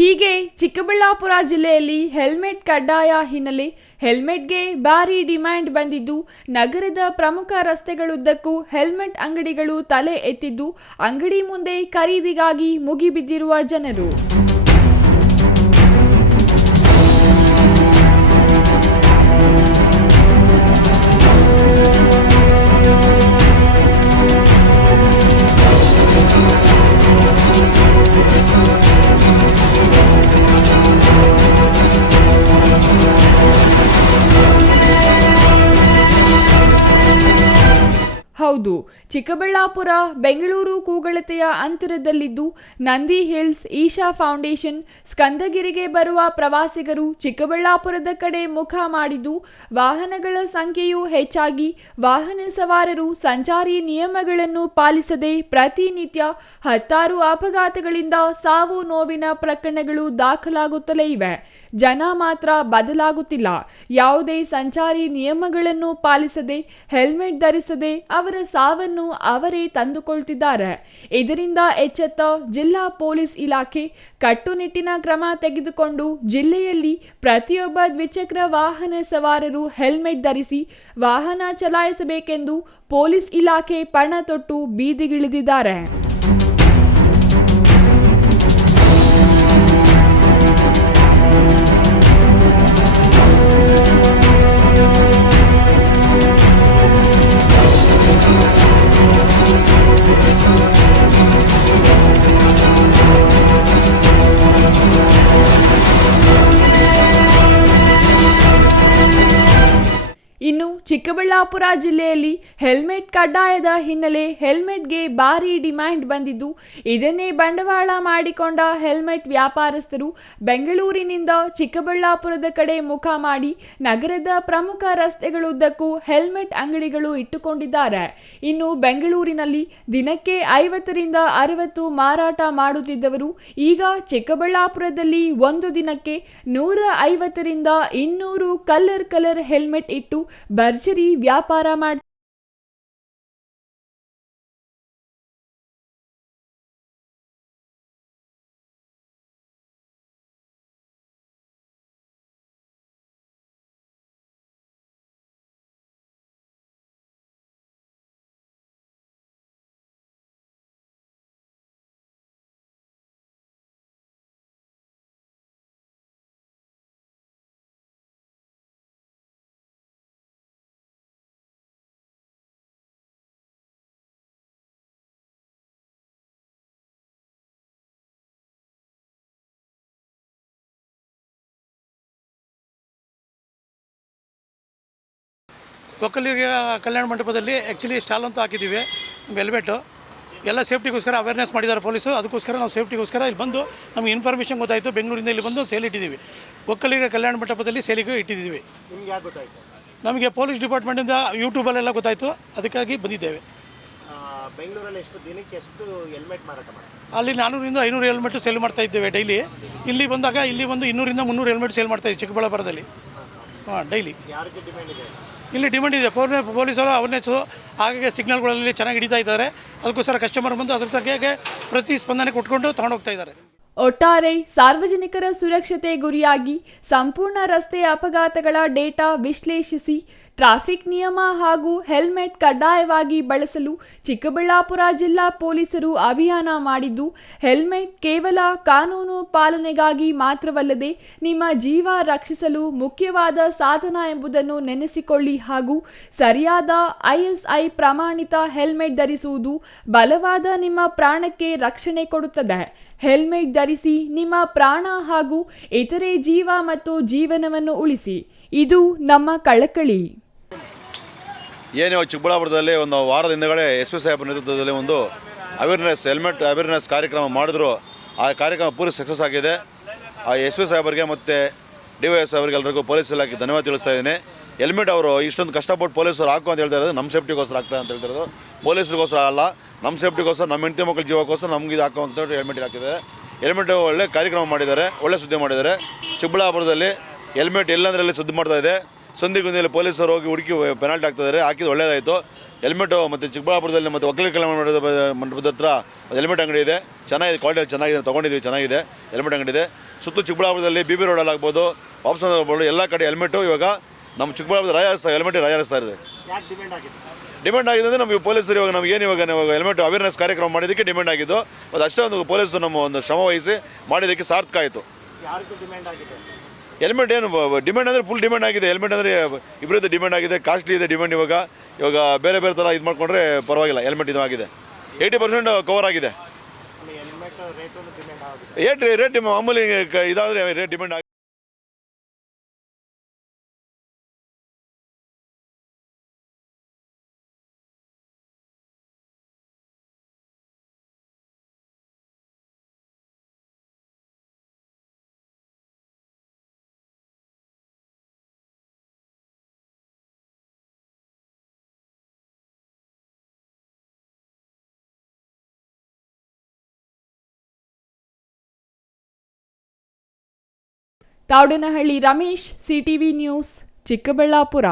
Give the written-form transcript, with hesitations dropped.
ಹೀಗೆ ಚಿಕ್ಕಬಳ್ಳಾಪುರ ಜಿಲ್ಲೆಯಲ್ಲಿ ಹೆಲ್ಮೆಟ್ ಕಡ್ಡಾಯ ಹಿನ್ನೆಲೆ ಹೆಲ್ಮೆಟ್ಗೆ ಭಾರಿ ಡಿಮ್ಯಾಂಡ್ ಬಂದಿದ್ದು, ನಗರದ ಪ್ರಮುಖ ರಸ್ತೆಗಳುದ್ದಕ್ಕೂ ಹೆಲ್ಮೆಟ್ ಅಂಗಡಿಗಳು ತಲೆ ಎತ್ತಿದ್ದು, ಅಂಗಡಿ ಮುಂದೆ ಖರೀದಿಗಾಗಿ ಮುಗಿಬಿದ್ದಿರುವ ಜನರು. ಹೌದು, ಚಿಕ್ಕಬಳ್ಳಾಪುರ ಬೆಂಗಳೂರು ಕೂಗಳತೆಯ ಅಂತರದಲ್ಲಿದ್ದು, ನಂದಿ ಹಿಲ್ಸ್, ಈಶಾ ಫೌಂಡೇಶನ್, ಸ್ಕಂದಗಿರಿಗೆ ಬರುವ ಪ್ರವಾಸಿಗರು ಚಿಕ್ಕಬಳ್ಳಾಪುರದ ಕಡೆ ಮುಖ ಮಾಡಿದ್ದು, ವಾಹನಗಳ ಸಂಖ್ಯೆಯೂ ಹೆಚ್ಚಾಗಿ ವಾಹನ ಸವಾರರು ಸಂಚಾರಿ ನಿಯಮಗಳನ್ನು ಪಾಲಿಸದೆ ಪ್ರತಿನಿತ್ಯ ಹತ್ತಾರು ಅಪಘಾತಗಳಿಂದ ಸಾವು ನೋವಿನ ಪ್ರಕರಣಗಳು ದಾಖಲಾಗುತ್ತಲೇ ಇವೆ. ಜನ ಮಾತ್ರ ಬದಲಾಗುತ್ತಿಲ್ಲ. ಯಾವುದೇ ಸಂಚಾರಿ ನಿಯಮಗಳನ್ನು ಪಾಲಿಸದೆ ಹೆಲ್ಮೆಟ್ ಧರಿಸದೆ ಅವರ ಸಾವನ್ನು ಅವರೇ ತಂದುಕೊಳ್ತಿದ್ದಾರೆ. ಇದರಿಂದ ಎಚ್ಚೆತ್ತ ಜಿಲ್ಲಾ ಪೊಲೀಸ್ ಇಲಾಖೆ ಕಟ್ಟುನಿಟ್ಟಿನ ಕ್ರಮ ತೆಗೆದುಕೊಂಡು ಜಿಲ್ಲೆಯಲ್ಲಿ ಪ್ರತಿಯೊಬ್ಬ ದ್ವಿಚಕ್ರ ವಾಹನ ಸವಾರರು ಹೆಲ್ಮೆಟ್ ಧರಿಸಿ ವಾಹನ ಚಲಾಯಿಸಬೇಕೆಂದು ಪೊಲೀಸ್ ಇಲಾಖೆ ಪಣ ತೊಟ್ಟು ಬೀದಿಗಿಳಿದಿದ್ದಾರೆ. ಇನ್ನು ಚಿಕ್ಕಬಳ್ಳಾಪುರ ಜಿಲ್ಲೆಯಲ್ಲಿ ಹೆಲ್ಮೆಟ್ ಕಡ್ಡಾಯದ ಹಿನ್ನೆಲೆ ಹೆಲ್ಮೆಟ್ಗೆ ಭಾರಿ ಡಿಮ್ಯಾಂಡ್ ಬಂದಿದ್ದು, ಇದನ್ನೇ ಬಂಡವಾಳ ಮಾಡಿಕೊಂಡ ಹೆಲ್ಮೆಟ್ ವ್ಯಾಪಾರಸ್ಥರು ಬೆಂಗಳೂರಿನಿಂದ ಚಿಕ್ಕಬಳ್ಳಾಪುರದ ಕಡೆ ಮುಖ ಮಾಡಿ ನಗರದ ಪ್ರಮುಖ ರಸ್ತೆಗಳುದ್ದಕ್ಕೂ ಹೆಲ್ಮೆಟ್ ಅಂಗಡಿಗಳು ಇಟ್ಟುಕೊಂಡಿದ್ದಾರೆ. ಇನ್ನು ಬೆಂಗಳೂರಿನಲ್ಲಿ ದಿನಕ್ಕೆ 50ರಿಂದ 60 ಮಾರಾಟ ಮಾಡುತ್ತಿದ್ದವರು ಈಗ ಚಿಕ್ಕಬಳ್ಳಾಪುರದಲ್ಲಿ ಒಂದು ದಿನಕ್ಕೆ 150ರಿಂದ 200 ಕಲರ್ ಹೆಲ್ಮೆಟ್ ಇಟ್ಟು ಭರ್ಜರಿ ವ್ಯಾಪಾರ ಮಾಡ್ತಾರೆ. ಒಕ್ಕಲಿಗರ ಕಲ್ಯಾಣ ಮಂಟಪದಲ್ಲಿ ಆ್ಯಕ್ಚುಲಿ ಸ್ಟಾಲ್ ಅಂತ ಹಾಕಿದ್ದೀವಿ. ಹೆಲ್ಮೆಟು ಎಲ್ಲ ಸೇಫ್ಟಿಗೋಸ್ಕರ ಅವೇರ್ನೆಸ್ ಮಾಡಿದ್ದಾರೆ ಪೊಲೀಸು. ಅದಕ್ಕೋಸ್ಕರ ನಾವು ಸೇಫ್ಟಿಗೋಸ್ಕರ ಇಲ್ಲಿ ಬಂದು ನಮಗೆ ಇನ್ಫಾರ್ಮೇಷನ್ ಗೊತ್ತಾಯಿತು. ಬೆಂಗಳೂರಿಂದ ಇಲ್ಲಿ ಬಂದು ಸೇಲ್ ಇಟ್ಟಿದ್ದೀವಿ. ಒಕ್ಕಲಿಗರ ಕಲ್ಯಾಣ ಮಂಟಪದಲ್ಲಿ ಸೇಲಿಗೆ ಇಟ್ಟಿದ್ದೀವಿ. ನಿಮ್ಗೆ ಯಾಕೆ ಗೊತ್ತಾಯಿತು? ನಮಗೆ ಪೊಲೀಸ್ ಡಿಪಾರ್ಟ್ಮೆಂಟಿಂದ ಯೂಟ್ಯೂಬಲ್ಲೆಲ್ಲ ಗೊತ್ತಾಯಿತು, ಅದಕ್ಕಾಗಿ ಬಂದಿದ್ದೇವೆ. ಬೆಂಗಳೂರಲ್ಲಿ ದಿನಕ್ಕೆ ಎಷ್ಟು ಹೆಲ್ಮೆಟ್ ಮಾರಾಟ ಮಾಡ್ತಾರೆ? ಅಲ್ಲಿ 400ರಿಂದ 500 ಹೆಲ್ಮೆಟ್ ಸೇಲ್ ಮಾಡ್ತಾ ಇದ್ದೇವೆ ಡೈಲಿ. ಇಲ್ಲಿ ಬಂದಾಗ ಇಲ್ಲಿ ಒಂದು 200ರಿಂದ 300 ಹೆಲ್ಮೆಟ್ ಸೇಲ್ ಮಾಡ್ತಾ ಇದ್ದೀವಿ ಚಿಕ್ಕಬಳ್ಳಾಪುರದಲ್ಲಿ. ಡೈಲಿ ಯಾರಿಗೆ ಡಿಮ್ಯಾಂಡ್ ಇದೆ? ಇಲ್ಲಿ ಡಿಮ್ಯಾಂಡ್ ಇದೆ. ಪೊಲೀಸರು ಅವೇರ್ನೆಸ್ಸು ಹಾಗಾಗಿ ಸಿಗ್ನಲ್ಗಳಲ್ಲಿ ಚೆನ್ನಾಗಿ ಹಿಡಿತಾ ಇದ್ದಾರೆ. ಅದಕ್ಕೋಸ್ಕರ ಕಸ್ಟಮರ್ ಬಂದು ಅದ್ರ ತಗ್ಗೆಗೆ ಪ್ರತಿಸ್ಪಂದನೆ ಕೊಟ್ಕೊಂಡು ತಗೊಂಡೋಗ್ತಾ ಇದ್ದಾರೆ. ಒಟ್ಟಾರೆ ಸಾರ್ವಜನಿಕರ ಸುರಕ್ಷತೆ ಗುರಿಯಾಗಿ ಸಂಪೂರ್ಣ ರಸ್ತೆ ಅಪಘಾತಗಳ ಡೇಟಾ ವಿಶ್ಲೇಷಿಸಿ ಟ್ರಾಫಿಕ್ ನಿಯಮ ಹಾಗೂ ಹೆಲ್ಮೆಟ್ ಕಡ್ಡಾಯವಾಗಿ ಬಳಸಲು ಚಿಕ್ಕಬಳ್ಳಾಪುರ ಜಿಲ್ಲಾ ಪೊಲೀಸರು ಅಭಿಯಾನ ಮಾಡಿದ್ದು, ಹೆಲ್ಮೆಟ್ ಕೇವಲ ಕಾನೂನು ಪಾಲನೆಗಾಗಿ ಮಾತ್ರವಲ್ಲದೆ ನಿಮ್ಮ ಜೀವ ರಕ್ಷಿಸಲು ಮುಖ್ಯವಾದ ಸಾಧನ ಎಂಬುದನ್ನು ನೆನೆಸಿಕೊಳ್ಳಿ ಹಾಗೂ ಸರಿಯಾದ ISI ಪ್ರಮಾಣಿತ ಹೆಲ್ಮೆಟ್ ಧರಿಸುವುದು ಬಲವಾದ ನಿಮ್ಮ ಪ್ರಾಣಕ್ಕೆ ರಕ್ಷಣೆ ಕೊಡುತ್ತದೆ. ಹೆಲ್ಮೆಟ್ ಧರಿಸಿ ನಿಮ್ಮ ಪ್ರಾಣ ಹಾಗೂ ಇತರೆ ಜೀವ ಮತ್ತು ಜೀವನವನ್ನು ಉಳಿಸಿ. ಇದು ನಮ್ಮ ಕಳಕಳಿ. ಏನು ಚಿಕ್ಕಬಳ್ಳಾಪುರದಲ್ಲಿ ಒಂದು ವಾರದ ಹಿಂದೆಗಡೆ SP ಸಾಹೇಬರ ನೇತೃತ್ವದಲ್ಲಿ ಒಂದು ಹೆಲ್ಮೆಟ್ ಅವೇರ್ನೆಸ್ ಕಾರ್ಯಕ್ರಮ ಮಾಡಿದ್ರು. ಆ ಕಾರ್ಯಕ್ರಮ ಪೂರ್ತಿ ಸಕ್ಸಸ್ ಆಗಿದೆ. ಆ SP ಸಾಹೇಬರಿಗೆ ಮತ್ತು DYS ಅವರಿಗೆ ಎಲ್ಲರಿಗೂ ಪೊಲೀಸ್ ಇಲಾಖೆ ಧನ್ಯವಾದ ತಿಳಿಸ್ತಾ ಇದ್ದೀನಿ. ಹೆಲ್ಮೆಟ್ ಅವರು ಇಷ್ಟೊಂದು ಕಷ್ಟಪಟ್ಟು ಪೊಲೀಸರು ಹಾಕು ಅಂತ ಹೇಳ್ತಾ ಇರೋದು ನಮ್ಮ ಸೇಫ್ಟಿಗೋಸ್ಕರ ಆಗ್ತದೆ ಅಂತ ಹೇಳ್ತಿರೋದು. ಪೊಲೀಸರಿಗೋಸ್ಕರ ಅಲ್ಲ, ನಮ್ಮ ಸೇಫ್ಟಿಗೋಸ್ಕರ, ನಮ್ಮ ಹೆಂಡತಿ ಮಕ್ಕಳ ಜೀವಕ್ಕೋಸ್ಕರ ನಮ್ಗೆ ಇದು ಹಾಕೋ ಅಂತ ಹೆಲ್ಮೆಟ್ ಹಾಕಿದ್ದಾರೆ. ಹೆಲ್ಮೆಟ್ ಒಳ್ಳೆ ಕಾರ್ಯಕ್ರಮ ಮಾಡಿದ್ದಾರೆ, ಒಳ್ಳೆ ಸುದ್ದಿ ಮಾಡಿದ್ದಾರೆ. ಚಿಕ್ಕಬಳ್ಳಾಪುರದಲ್ಲಿ ಹೆಲ್ಮೆಟ್ ಎಲ್ಲಂದ್ರಲ್ಲಿ ಸುದ್ದಿ ಮಾಡ್ತಾ ಇದೆ. ಸಂದಿಗುಂದಿಯಲ್ಲಿ ಪೊಲೀಸರು ಹೋಗಿ ಹುಡುಕಿ ಪೆನಾಲ್ಟಿ ಆಗ್ತಿದ್ದಾರೆ. ಹಾಕಿದ್ದು ಒಳ್ಳೆಯದಾಯಿತು. ಹೆಲ್ಮೆಟು ಮತ್ತು ಚಿಕ್ಕಬಳ್ಳಾಪುರದಲ್ಲಿ ಮತ್ತು ಒಕ್ಕಲಿಗರ ಕಲ್ಯಾಣ ಮಂಟಪದ ಹತ್ರ ಹೆಲ್ಮೆಟ್ ಅಂಗಡಿ ಇದೆ. ಚೆನ್ನಾಗಿದೆ, ಕ್ವಾಲಿಟಿ ಚೆನ್ನಾಗಿದೆ, ತೊಗೊಂಡಿದ್ದೀವಿ, ಚೆನ್ನಾಗಿದೆ ಹೆಲ್ಮೆಟ್ ಅಂಗಡಿ ಇದೆ. ಸುತ್ತಲೂ ಚಿಕ್ಕಬಳ್ಳಾಪುರದಲ್ಲಿ ಬಿ ರೋಡಲ್ಲಿ ಆಗ್ಬೋದು, ವಾಪಸ್ ಎಲ್ಲ ಕಡೆ ಹೆಲ್ಮೆಟು ಇವಾಗ ನಮ್ಮ ಚಿಕ್ಕಬಳ್ಳಾಪುರದ ಹೆಲ್ಮೆಟ್ ರಾಜಾಯಿಸ್ತಾ ಇದೆ. ಯಾಕೆ ಡಿಮ್ಯಾಂಡ್ ಆಗಿದೆ? ಡಿಮ್ಯಾಂಡ್ ಆಗಿದೆ ಅಂದರೆ ನಮಗೆ ಪೊಲೀಸರು ಇವಾಗ ನಮಗೇನು ಇವಾಗ ಹೆಲ್ಮೆಟ್ ಅವೇರ್ನೆಸ್ ಕಾರ್ಯಕ್ರಮ ಮಾಡಿದ್ದಕ್ಕೆ ಡಿಮ್ಯಾಂಡ್ ಆಗಿದ್ದು. ಅದು ಅಷ್ಟೇ ಒಂದು ಪೊಲೀಸರು ನಮ್ಮ ಒಂದು ಶ್ರಮ ವಹಿಸಿ ಮಾಡಿದ್ದಕ್ಕೆ ಸಾರ್ಥಕ ಆಯಿತು. ಯಾರಿಗೂ ಡಿಮ್ಯಾಂಡ್ ಆಗಿದೆ? ಹೆಲ್ಮೆಟ್ ಏನು ಡಿಮ್ಯಾಂಡ್ ಅಂದರೆ ಫುಲ್ ಡಿಮ್ಯಾಂಡ್ ಆಗಿದೆ. ಹೆಲ್ಮೆಟ್ ಅಂದರೆ ಇಬ್ಬರದ್ದು ಡಿಮ್ಯಾಂಡ್ ಆಗಿದೆ, ಕಾಸ್ಟ್ಲಿ ಇದೆ ಡಿಮ್ಯಾಂಡ್. ಇವಾಗ ಬೇರೆ ಬೇರೆ ಥರ ಇದು ಮಾಡಿಕೊಂಡ್ರೆ ಪರವಾಗಿಲ್ಲ. ಹೆಲ್ಮೆಟ್ ಇದು ಆಗಿದೆ, 80% ಕವರ್ ಆಗಿದೆ. ಹೆಲ್ಮೆಟ್ ರೇಟು ಡಿಮ್ಯಾಂಡ್ ಆಗಿದೆ. ರೇಟ್ ಮಾಮೂಲಿ ಇದಾದರೆ ರೇಟ್ ಡಿಮ್ಯಾಂಡ್ ಆಗಿದೆ. ತಾವಡನಹಳ್ಳಿ ರಮೇಶ್, ಸಿಟಿವಿ ನ್ಯೂಸ್, ಚಿಕ್ಕಬಳ್ಳಾಪುರ.